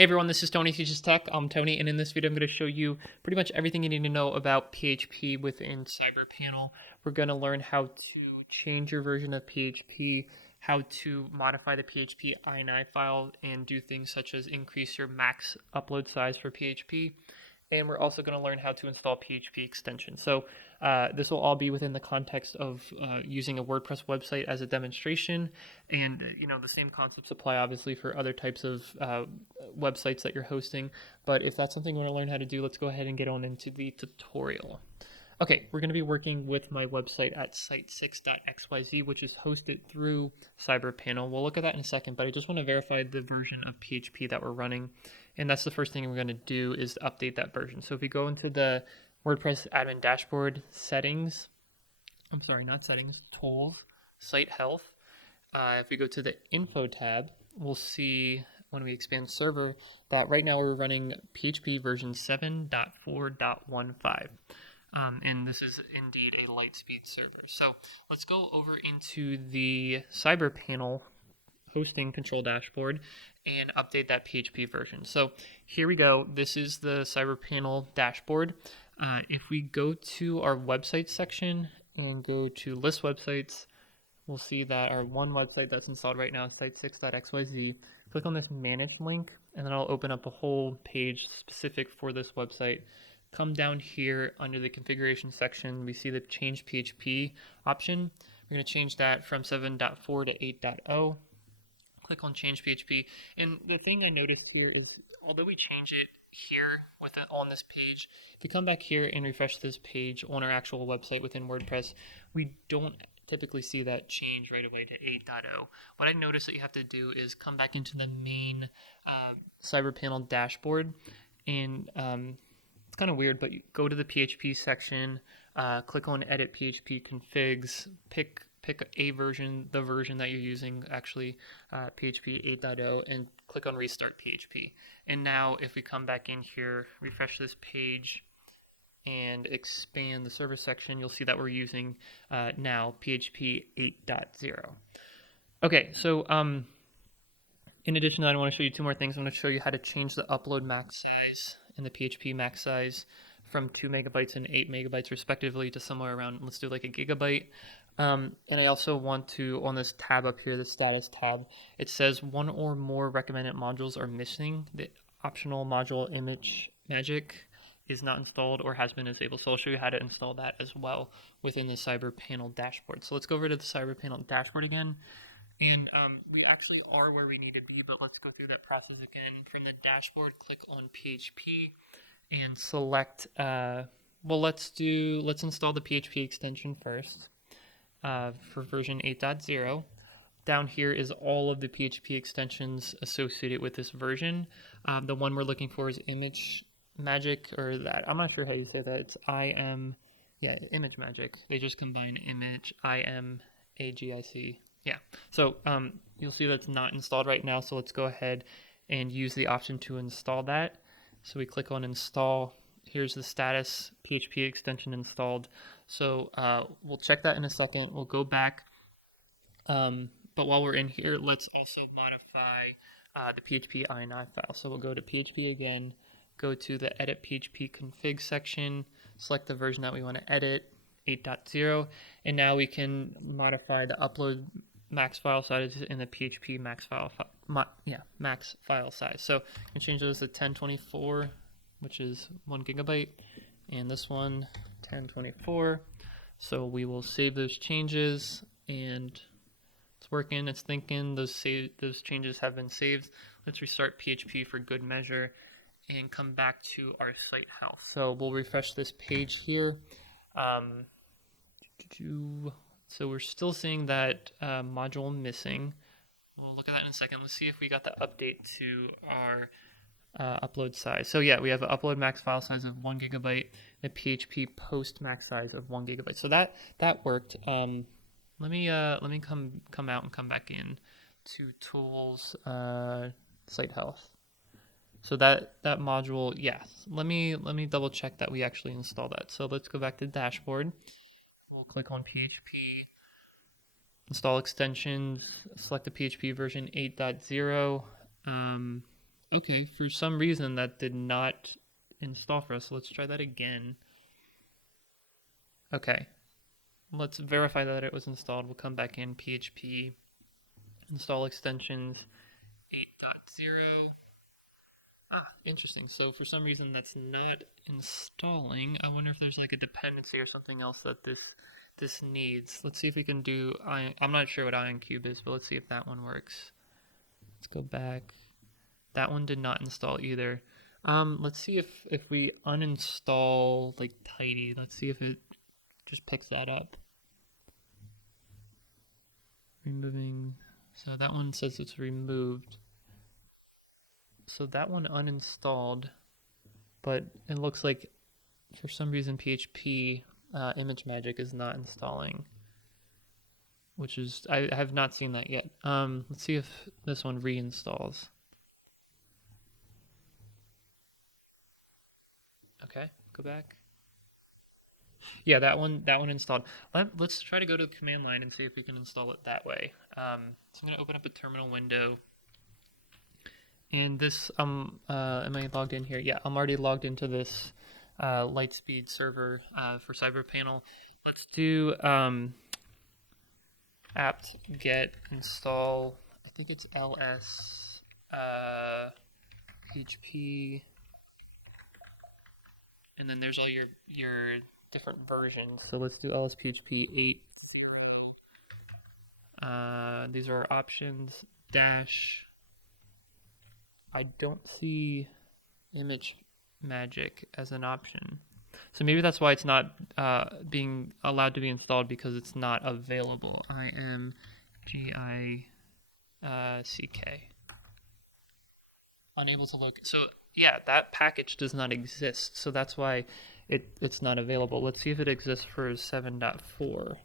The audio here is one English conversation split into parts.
Hey everyone, this is Tony Teaches Tech. I'm Tony, and in this video I'm going to show you pretty much everything you need to know about PHP within CyberPanel. We're going to learn how to change your version of PHP, how to modify the php.ini file, and do things such as increase your max upload size for PHP. And we're also going to learn how to install PHP extensions. So this will all be within the context of using a WordPress website as a demonstration, and the same concepts apply obviously for other types of websites that you're hosting. But if that's something you want to learn how to do, let's go ahead and get on into the tutorial. Okay, we're going to be working with my website at site6.xyz, which is hosted through CyberPanel. We'll look at that in a second, but I just want to verify the version of PHP that we're running. And that's the first thing we're going to do is update that version. So if we go into the WordPress admin dashboard settings, tools, site health. If we go to the info tab, we'll see when we expand server that right now we're running PHP version 7.4.15. And this is indeed a Lightspeed server. So let's go over into the CyberPanel hosting control dashboard and update that PHP version. So here we go. This is the CyberPanel dashboard. If we go to our website section and go to list websites, we'll see that our one website that's installed right now is site6.xyz. Click on this manage link, and then I'll open up a whole page specific for this website. Come down here under the configuration section, we see the change PHP option. We're going to change that from 7.4 to 8.0. Click on change PHP. And the thing I noticed here is, although we change it here on this page, if you come back here and refresh this page on our actual website within WordPress, we don't typically see that change right away to 8.0. What I noticed that you have to do is come back into the main CyberPanel dashboard, and it's kind of weird, but you go to the PHP section, click on edit PHP configs, pick a version, the version that you're using, actually PHP 8.0, and click on restart PHP. And now if we come back in here, refresh this page, and expand the server section, you'll see that we're using now PHP 8.0. Okay, so in addition to that, I want to show you two more things. I'm going to show you how to change the upload max size and the PHP max size from 2 megabytes and 8 megabytes respectively to somewhere around, let's do like a gigabyte. And I also want to, on this tab up here, the status tab, it says one or more recommended modules are missing. The optional module image magic is not installed or has been disabled. So I'll show you how to install that as well within the CyberPanel dashboard. So let's go over to the CyberPanel dashboard again. And we actually are where we need to be, but let's go through that process again. From the dashboard, click on PHP and select, let's install the PHP extension first for version 8.0. Down here is all of the PHP extensions associated with this version. The one we're looking for is image magic, or that, I'm not sure how you say that. It's image magic. They just combine image, IMAGIC. Yeah, so you'll see that's not installed right now, so let's go ahead and use the option to install that. So we click on install. Here's the status, PHP extension installed. So we'll check that in a second. We'll go back. But while we're in here, let's also modify the php.ini file. So we'll go to PHP again, go to the edit PHP config section, select the version that we want to edit, 8.0, and now we can modify the upload max file size in the PHP max file size. So you can change those to 1024, which is 1 gigabyte, and this one 1024. So we will save those changes, and it's working, it's thinking, those changes have been saved. Let's restart PHP for good measure and come back to our site health. So we'll refresh this page here. So we're still seeing that module missing. We'll look at that in a second. Let's see if we got the update to our upload size. So yeah, we have an upload max file size of 1 gigabyte, and a PHP post max size of 1 gigabyte. So that worked. Let me come out and come back in to tools, site health. So that module, yes. Let me double check that we actually installed that. So let's go back to the dashboard. We'll click on PHP, install extensions, select the PHP version 8.0. Okay, for some reason that did not install for us. So let's try that again. Okay, let's verify that it was installed. We'll come back in PHP, install extensions 8.0. Ah, interesting. So for some reason that's not installing. I wonder if there's like a dependency or something else that this needs. Let's see if we can do I'm not sure what IonCube is, but let's see if that one works. Let's go back. That one did not install either. Let's see if we uninstall like tidy. Let's see if it just picks that up. Removing. So that one says it's removed. So that one uninstalled, but it looks like for some reason PHP ImageMagick is not installing, which is I have not seen that yet. Let's see if this one reinstalls. Okay, go back. Yeah, that one installed. Let's try to go to the command line and see if we can install it that way. So I'm going to open up a terminal window. And this, am I logged in here? Yeah, I'm already logged into this Lightspeed server for CyberPanel. Let's do apt get install. I think it's ls php, and then there's all your different versions. So let's do ls php 8.0. These are our options. Dash. I don't see ImageMagick as an option. So maybe that's why it's not being allowed to be installed, because it's not available. IMGICK. Unable to look. So yeah, that package does not exist. So that's why it's not available. Let's see if it exists for 7.4.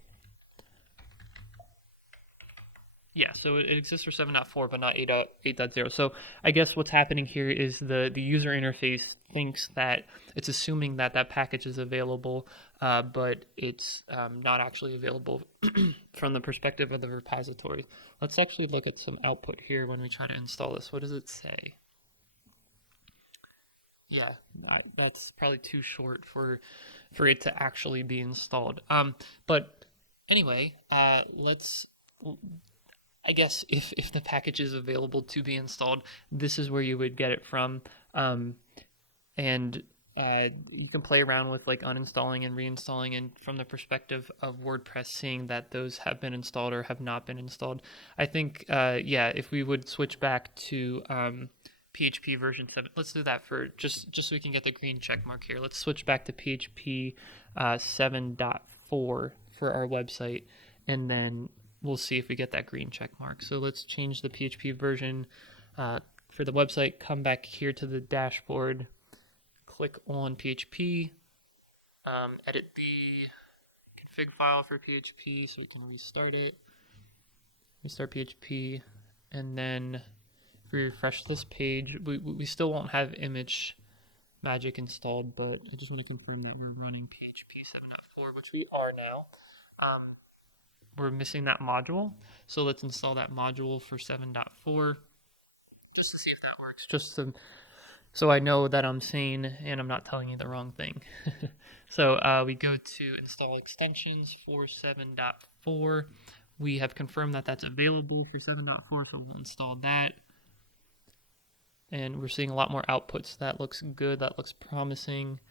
Yeah, so it exists for 7.4, but not 8.0. So I guess what's happening here is the user interface thinks that it's assuming that that package is available, but it's not actually available from the perspective of the repository. Let's actually look at some output here when we try to install this. What does it say? Yeah, that's probably too short for it to actually be installed. But anyway, let's. I guess if the package is available to be installed, this is where you would get it from. And you can play around with like uninstalling and reinstalling, and from the perspective of WordPress, seeing that those have been installed or have not been installed. I think, yeah, if we would switch back to PHP version 7, let's do that for just so we can get the green check mark here. Let's switch back to PHP 7.4 for our website, and then we'll see if we get that green check mark. So let's change the PHP version for the website, come back here to the dashboard, click on PHP, edit the config file for PHP so we can restart it, restart PHP, and then if we refresh this page, we still won't have ImageMagick installed, but I just want to confirm that we're running PHP 7.4, which we are now. We're missing that module, so let's install that module for 7.4 just to see if that works, just so I know that I'm sane and I'm not telling you the wrong thing. So we go to install extensions for 7.4. We have confirmed that that's available for 7.4, so we'll install that. And we're seeing a lot more outputs. That looks good. That looks promising.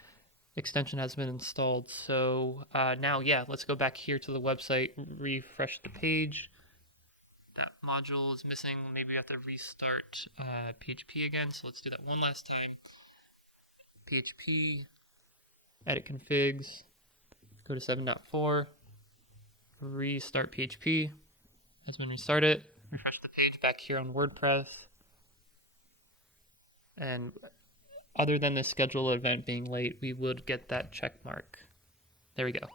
Extension has been installed. So now, yeah, let's go back here to the website, refresh the page. That module is missing. Maybe we have to restart PHP again. So let's do that one last time. PHP, edit configs, go to 7.4, restart PHP. Has been restarted. Refresh the page back here on WordPress. And other than the schedule event being late, we would get that check mark. There we go.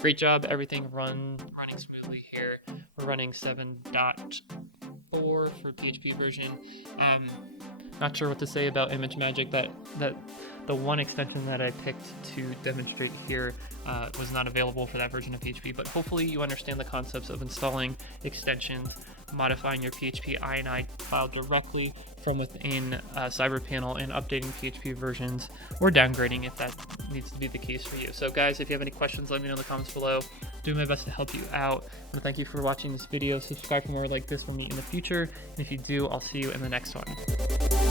Great job. Everything running smoothly here. We're running 7.4 for PHP version. Not sure what to say about ImageMagick. That the one extension that I picked to demonstrate here was not available for that version of PHP, but hopefully you understand the concepts of installing extensions modifying your php.ini file directly from within CyberPanel and updating PHP versions or downgrading if that needs to be the case for you. So guys, if you have any questions, let me know in the comments below. Doing my best to help you out. And thank you for watching this video. Subscribe for more like this from me in the future. And if you do, I'll see you in the next one.